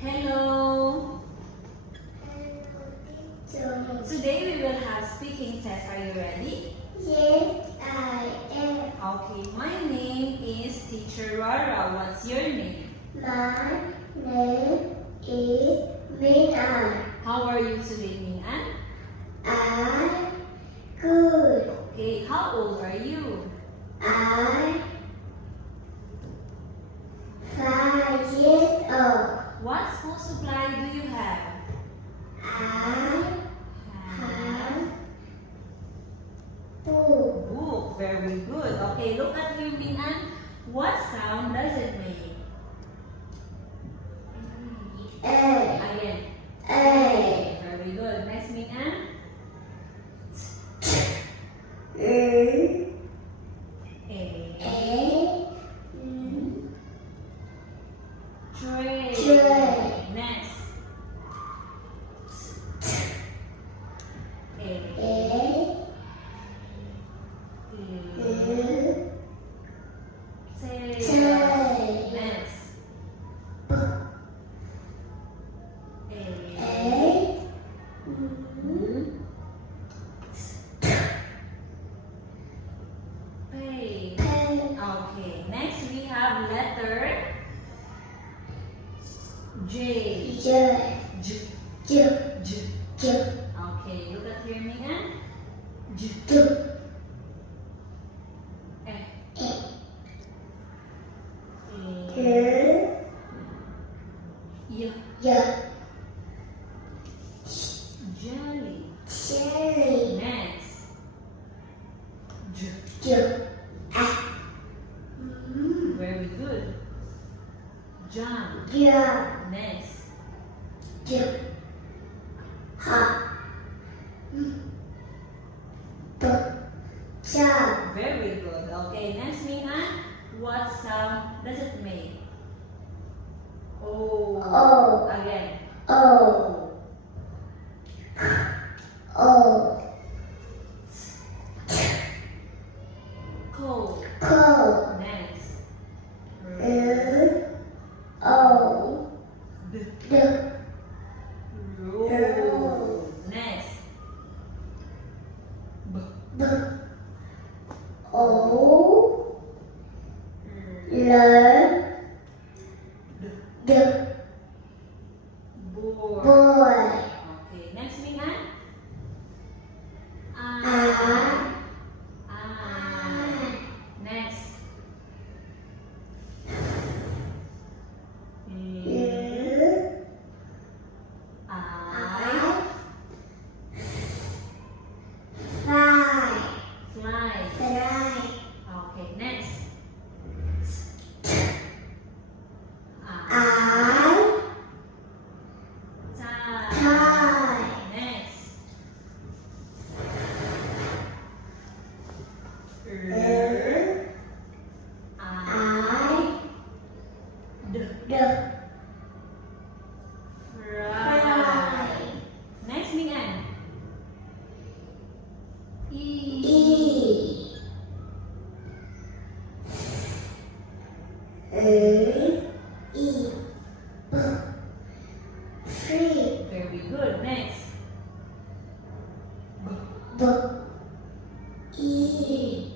Hello. Hello, teacher. Today we will have speaking test. Are you ready? Yes, I am. Okay. My name is Teacher Rara. What's your name? My name is Mina. How are you today, Mingan? I'm good. Okay. How old are you? I'm 5 years old. What school supply do you have? I Have have book. book. Very good. Okay. Look at you, Mingan. What sound does it make? A. Again. A. Very good. Next, Mingan. A. A. Tray. Tray. Next. A. A. Tay. Next. A. Pay. Okay. Next we have letter J. J. J. J. J. J. Okay. Look at here, Megan. J. J. Eh. J. Y. J. Jelly. Cherry. Next. J. J. Very good. Jump. J. Next. J. Ha. B. Jump. Very good. Okay. Next, Mina. What sound does it make? O. O. Again. O. O. Cold. Co. Next. O. D. D. Roll. Next. B. B. O. L. D. D. Board. Boy. Okay. Next, Mina. I. I. Next. I. Fly. Fly. Fly. Okay. Next. I. I. Tie. Tie. Next. I. D. D. Fry. Next, Mingan. E. E. E. B. Free. Very good. Next. B. B. E.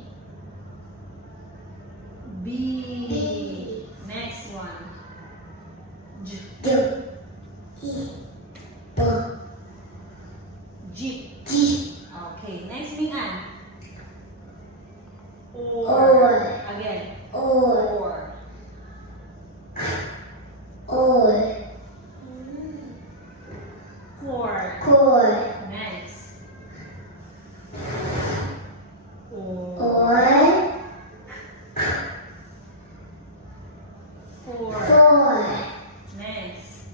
B. Next one. J. D. E. B. Jeep. G. Okay. Next, Mingan. Or. Again. Or. Or. Or. Core. Core. Next. Or. Or. Four. Four. Next.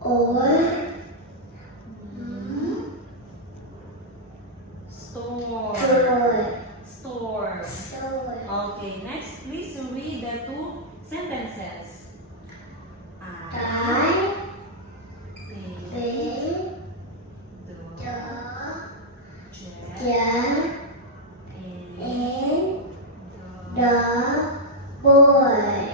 Or. Store. Door. Store. Store. Okay, next, please read the two sentences. I. Pay Pay. the The. jet The. in And. the The. Boy.